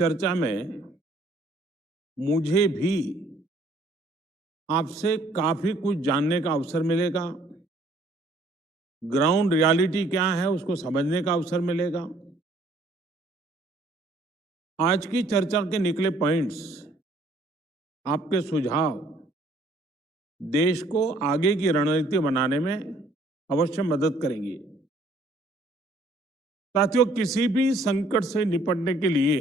चर्चा में मुझे भी आपसे काफी कुछ जानने का अवसर मिलेगा। ग्राउंड रियलिटी क्या है उसको समझने का अवसर मिलेगा। आज की चर्चा के निकले पॉइंट्स, आपके सुझाव देश को आगे की रणनीति बनाने में अवश्य मदद करेंगे। साथियों, किसी भी संकट से निपटने के लिए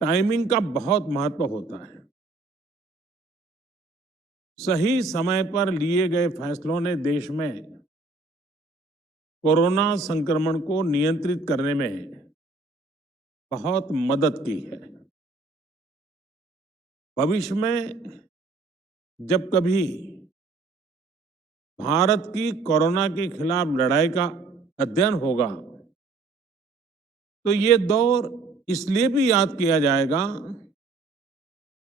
टाइमिंग का बहुत महत्व होता है। सही समय पर लिए गए फैसलों ने देश में कोरोना संक्रमण को नियंत्रित करने में बहुत मदद की है। भविष्य में जब कभी भारत की कोरोना के खिलाफ लड़ाई का अध्ययन होगा तो ये दौर इसलिए भी याद किया जाएगा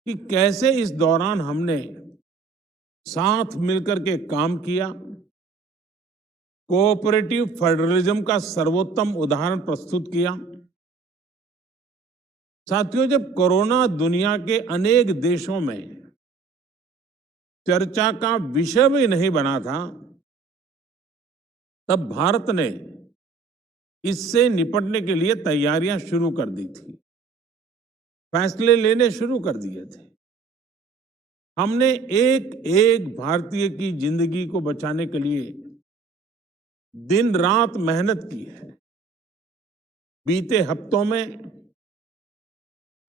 कि कैसे इस दौरान हमने साथ मिलकर के काम किया। कोऑपरेटिव फेडरलिज्म का सर्वोत्तम उदाहरण प्रस्तुत किया। साथियों, जब कोरोना दुनिया के अनेक देशों में चर्चा का विषय भी नहीं बना था, तब भारत ने इससे निपटने के लिए तैयारियां शुरू कर दी थी, फैसले लेने शुरू कर दिए थे। हमने एक एक भारतीय की जिंदगी को बचाने के लिए दिन रात मेहनत की है। बीते हफ्तों में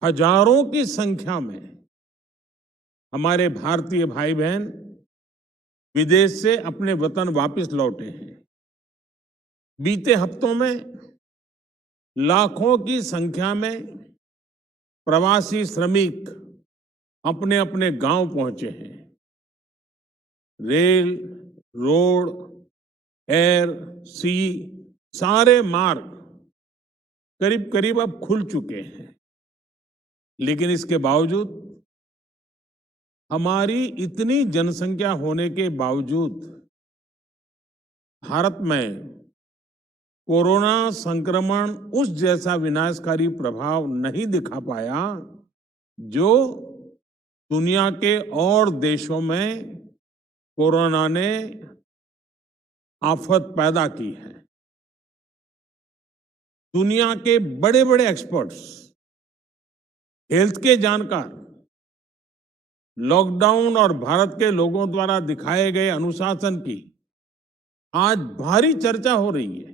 हजारों की संख्या में हमारे भारतीय भाई बहन विदेश से अपने वतन वापस लौटे हैं। बीते हफ्तों में लाखों की संख्या में प्रवासी श्रमिक अपने अपने गांव पहुंचे हैं। रेल, रोड, एयर, सी सारे मार्ग करीब करीब अब खुल चुके हैं। लेकिन इसके बावजूद, हमारी इतनी जनसंख्या होने के बावजूद भारत में कोरोना संक्रमण उस जैसा विनाशकारी प्रभाव नहीं दिखा पाया जो दुनिया के और देशों में कोरोना ने आफत पैदा की है। दुनिया के बड़े बड़े एक्सपर्ट्स, हेल्थ के जानकार लॉकडाउन और भारत के लोगों द्वारा दिखाए गए अनुशासन की आज भारी चर्चा हो रही है।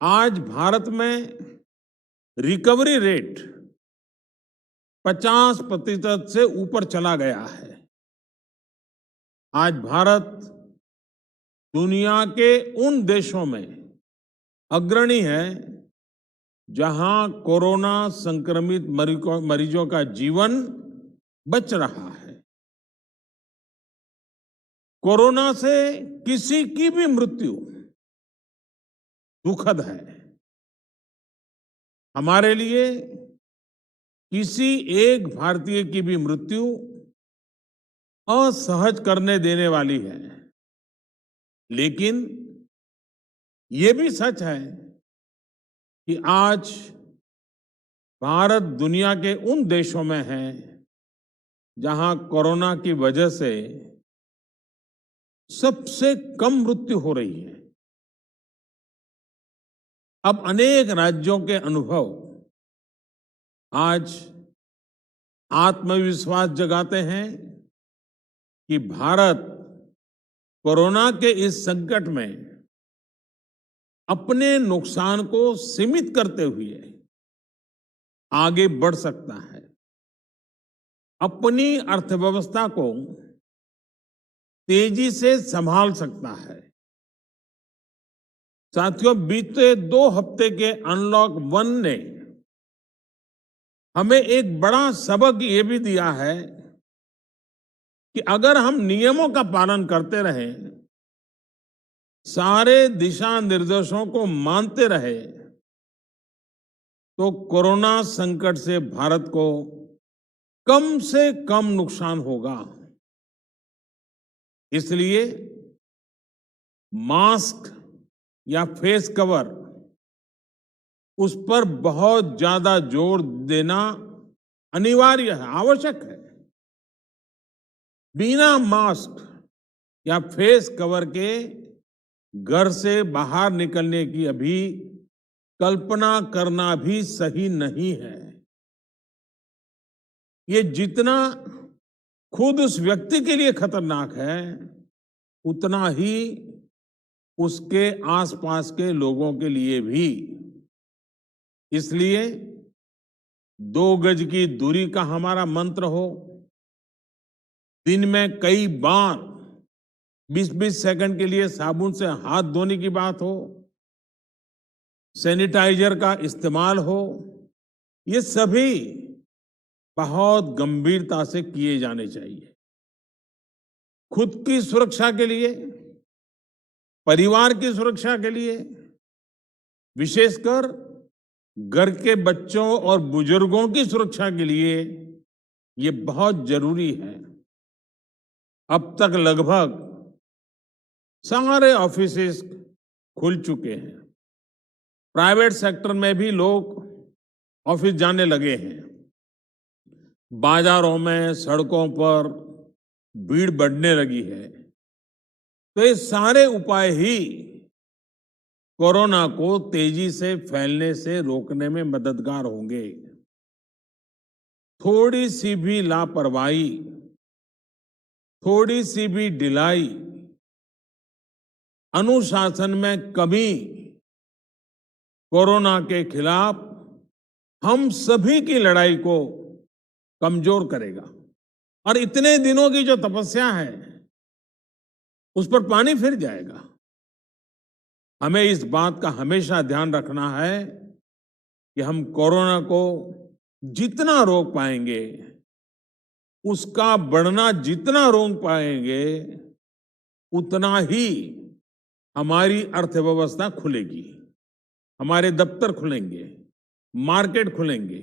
आज भारत में रिकवरी रेट 50% से ऊपर चला गया है। आज भारत दुनिया के उन देशों में अग्रणी है जहां कोरोना संक्रमित मरीजों का जीवन बच रहा है। कोरोना से किसी की भी मृत्यु दुखद है। हमारे लिए किसी एक भारतीय की भी मृत्यु असहज करने देने वाली है। लेकिन ये भी सच है कि आज भारत दुनिया के उन देशों में है जहां कोरोना की वजह से सबसे कम मृत्यु हो रही है। अब अनेक राज्यों के अनुभव आज आत्मविश्वास जगाते हैं कि भारत कोरोना के इस संकट में अपने नुकसान को सीमित करते हुए आगे बढ़ सकता है, अपनी अर्थव्यवस्था को तेजी से संभाल सकता है। साथियों, बीते 2 हफ्ते के अनलॉक 1 ने हमें एक बड़ा सबक ये भी दिया है कि अगर हम नियमों का पालन करते रहें, सारे दिशा निर्देशों को मानते रहे, तो कोरोना संकट से भारत को कम से कम नुकसान होगा। इसलिए मास्क या फेस कवर उस पर बहुत ज्यादा जोर देना अनिवार्य है, आवश्यक है। बिना मास्क या फेस कवर के घर से बाहर निकलने की अभी कल्पना करना भी सही नहीं है। ये जितना खुद उस व्यक्ति के लिए खतरनाक है, उतना ही उसके आसपास के लोगों के लिए भी। इसलिए 2 गज की दूरी का हमारा मंत्र हो, दिन में कई बार 20-20 सेकंड के लिए साबुन से हाथ धोने की बात हो, सैनिटाइजर का इस्तेमाल हो, ये सभी बहुत गंभीरता से किए जाने चाहिए। खुद की सुरक्षा के लिए, परिवार की सुरक्षा के लिए, विशेषकर घर के बच्चों और बुजुर्गों की सुरक्षा के लिए ये बहुत जरूरी है। अब तक लगभग सारे ऑफिसेस खुल चुके हैं। प्राइवेट सेक्टर में भी लोग ऑफिस जाने लगे हैं। बाजारों में, सड़कों पर भीड़ बढ़ने लगी है। तो ये सारे उपाय ही कोरोना को तेजी से फैलने से रोकने में मददगार होंगे। थोड़ी सी भी लापरवाही, थोड़ी सी भी ढिलाई, अनुशासन में कमी कोरोना के खिलाफ हम सभी की लड़ाई को कमजोर करेगा। और इतने दिनों की जो तपस्या है, उस पर पानी फिर जाएगा। हमें इस बात का हमेशा ध्यान रखना है कि हम कोरोना को जितना रोक पाएंगे, उसका बढ़ना जितना रोक पाएंगे, उतना ही हमारी अर्थव्यवस्था खुलेगी, हमारे दफ्तर खुलेंगे, मार्केट खुलेंगे,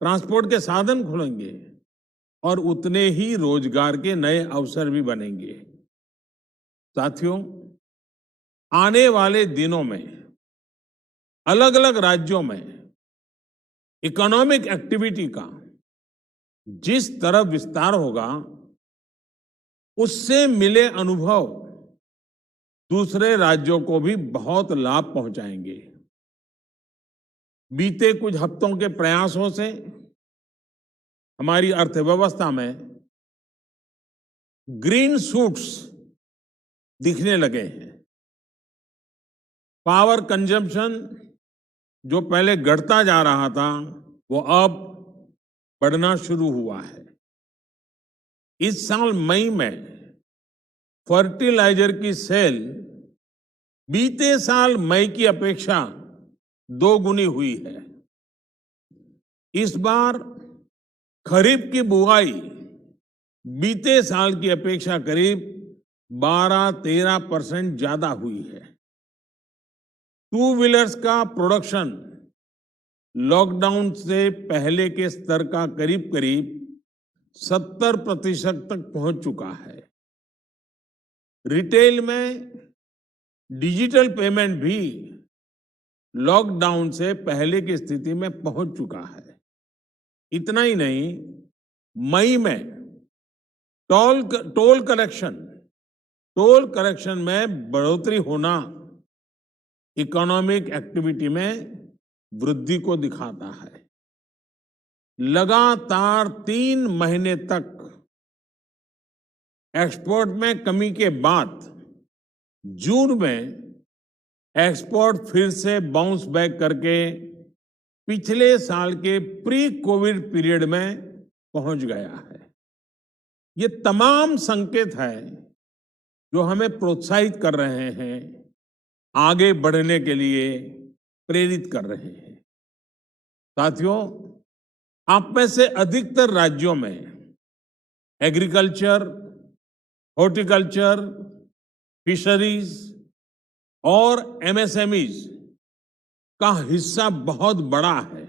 ट्रांसपोर्ट के साधन खुलेंगे और उतने ही रोजगार के नए अवसर भी बनेंगे। साथियों, आने वाले दिनों में अलग अलग राज्यों में इकोनॉमिक एक्टिविटी का जिस तरह विस्तार होगा, उससे मिले अनुभव दूसरे राज्यों को भी बहुत लाभ पहुंचाएंगे। बीते कुछ हफ्तों के प्रयासों से हमारी अर्थव्यवस्था में ग्रीन शूट्स दिखने लगे हैं। पावर कंजम्पशन जो पहले घटता जा रहा था, वो अब बढ़ना शुरू हुआ है। इस साल मई में फर्टिलाइजर की सेल बीते साल मई की अपेक्षा 2 गुनी हुई है। इस बार खरीफ की बुआई बीते साल की अपेक्षा करीब 12-13% ज्यादा हुई है। 2 व्हीलर्स का प्रोडक्शन लॉकडाउन से पहले के स्तर का करीब करीब 70% तक पहुंच चुका है। रिटेल में डिजिटल पेमेंट भी लॉकडाउन से पहले की स्थिति में पहुंच चुका है। इतना ही नहीं, मई में टोल कलेक्शन में बढ़ोतरी होना इकोनॉमिक एक्टिविटी में वृद्धि को दिखाता है। लगातार 3 महीने तक एक्सपोर्ट में कमी के बाद जून में एक्सपोर्ट फिर से बाउंस बैक करके पिछले साल के प्री कोविड पीरियड में पहुंच गया है। ये तमाम संकेत है जो हमें प्रोत्साहित कर रहे हैं, आगे बढ़ने के लिए प्रेरित कर रहे हैं। साथियों, आप में से अधिकतर राज्यों में एग्रीकल्चर, हॉर्टिकल्चर, फिशरीज और एमएसएमईज का हिस्सा बहुत बड़ा है।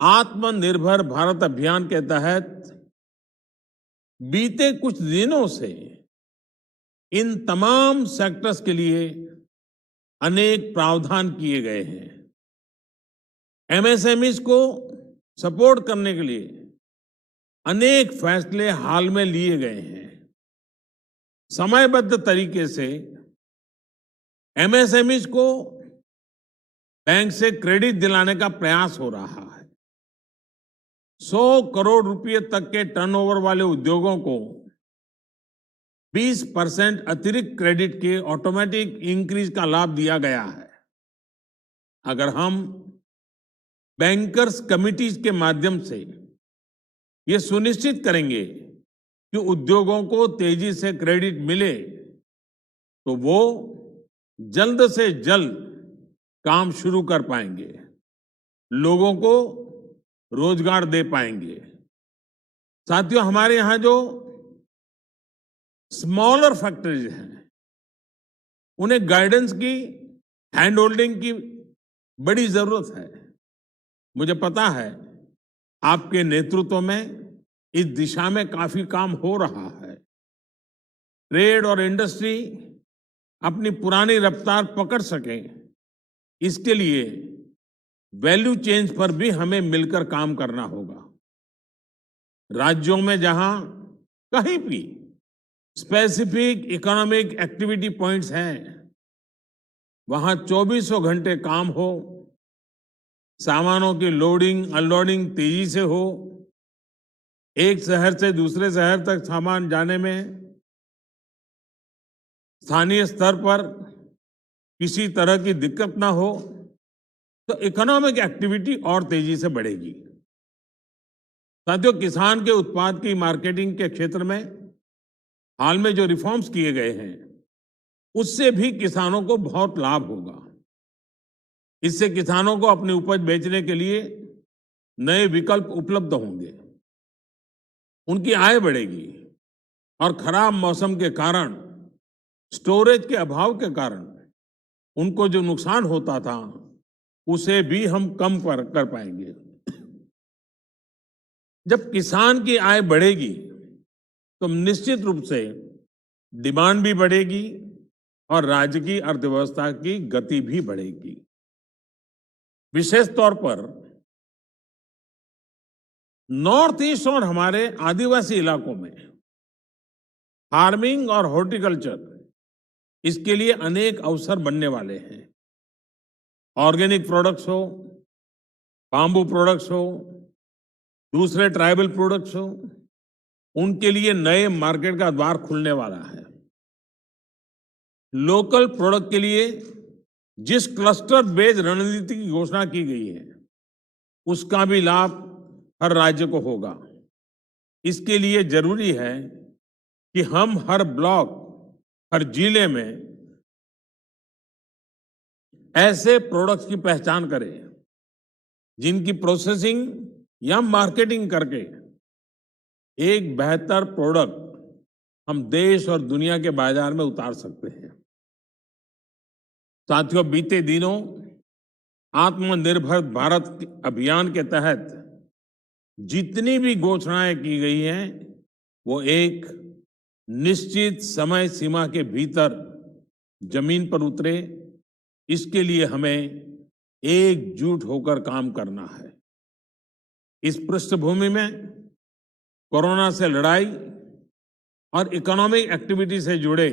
आत्मनिर्भर भारत अभियान के तहत बीते कुछ दिनों से इन तमाम सेक्टर्स के लिए अनेक प्रावधान किए गए हैं। एमएसएमईज को सपोर्ट करने के लिए अनेक फैसले हाल में लिए गए हैं। समयबद्ध तरीके से एमएसएमईज को बैंक से क्रेडिट दिलाने का प्रयास हो रहा है। 100 करोड़ रुपए तक के टर्नओवर वाले उद्योगों को 20% अतिरिक्त क्रेडिट के ऑटोमेटिक इंक्रीज का लाभ दिया गया है। अगर हम बैंकर्स कमिटीज के माध्यम से ये सुनिश्चित करेंगे कि उद्योगों को तेजी से क्रेडिट मिले, तो वो जल्द से जल्द काम शुरू कर पाएंगे, लोगों को रोजगार दे पाएंगे। साथियों, हमारे यहां जो स्मॉलर फैक्ट्रीज हैं, उन्हें गाइडेंस की, हैंड होल्डिंग की बड़ी जरूरत है। मुझे पता है आपके नेतृत्व में इस दिशा में काफी काम हो रहा है। ट्रेड और इंडस्ट्री अपनी पुरानी रफ्तार पकड़ सके, इसके लिए वैल्यू चेन्स पर भी हमें मिलकर काम करना होगा। राज्यों में जहां कहीं भी स्पेसिफिक इकोनॉमिक एक्टिविटी पॉइंट्स हैं, वहां 24 घंटे काम हो, सामानों की लोडिंग अनलोडिंग तेजी से हो, एक शहर से दूसरे शहर तक सामान जाने में स्थानीय स्तर पर किसी तरह की दिक्कत ना हो, तो इकोनॉमिक एक्टिविटी और तेजी से बढ़ेगी। साथियों, किसान के उत्पाद की मार्केटिंग के क्षेत्र में हाल में जो रिफॉर्म्स किए गए हैं, उससे भी किसानों को बहुत लाभ होगा। इससे किसानों को अपनी उपज बेचने के लिए नए विकल्प उपलब्ध होंगे, उनकी आय बढ़ेगी और खराब मौसम के कारण, स्टोरेज के अभाव के कारण उनको जो नुकसान होता था, उसे भी हम कम कर पाएंगे। जब किसान की आय बढ़ेगी, तो निश्चित रूप से डिमांड भी बढ़ेगी और राज्य की अर्थव्यवस्था की गति भी बढ़ेगी। विशेष तौर पर नॉर्थ ईस्ट और हमारे आदिवासी इलाकों में फार्मिंग और हॉर्टिकल्चर, इसके लिए अनेक अवसर बनने वाले हैं। ऑर्गेनिक प्रोडक्ट्स हो, बाम्बू प्रोडक्ट्स हो, दूसरे ट्राइबल प्रोडक्ट्स हो, उनके लिए नए मार्केट का द्वार खुलने वाला है। लोकल प्रोडक्ट के लिए जिस क्लस्टर बेस्ड रणनीति की घोषणा की गई है, उसका भी लाभ हर राज्य को होगा। इसके लिए जरूरी है कि हम हर ब्लॉक, हर जिले में ऐसे प्रोडक्ट्स की पहचान करें जिनकी प्रोसेसिंग या मार्केटिंग करके एक बेहतर प्रोडक्ट हम देश और दुनिया के बाजार में उतार सकते हैं। साथियों, बीते दिनों आत्मनिर्भर भारत अभियान के तहत जितनी भी घोषणाएं की गई हैं, वो एक निश्चित समय सीमा के भीतर जमीन पर उतरे, इसके लिए हमें एकजुट होकर काम करना है। इस पृष्ठभूमि में कोरोना से लड़ाई और इकोनॉमिक एक्टिविटी से जुड़े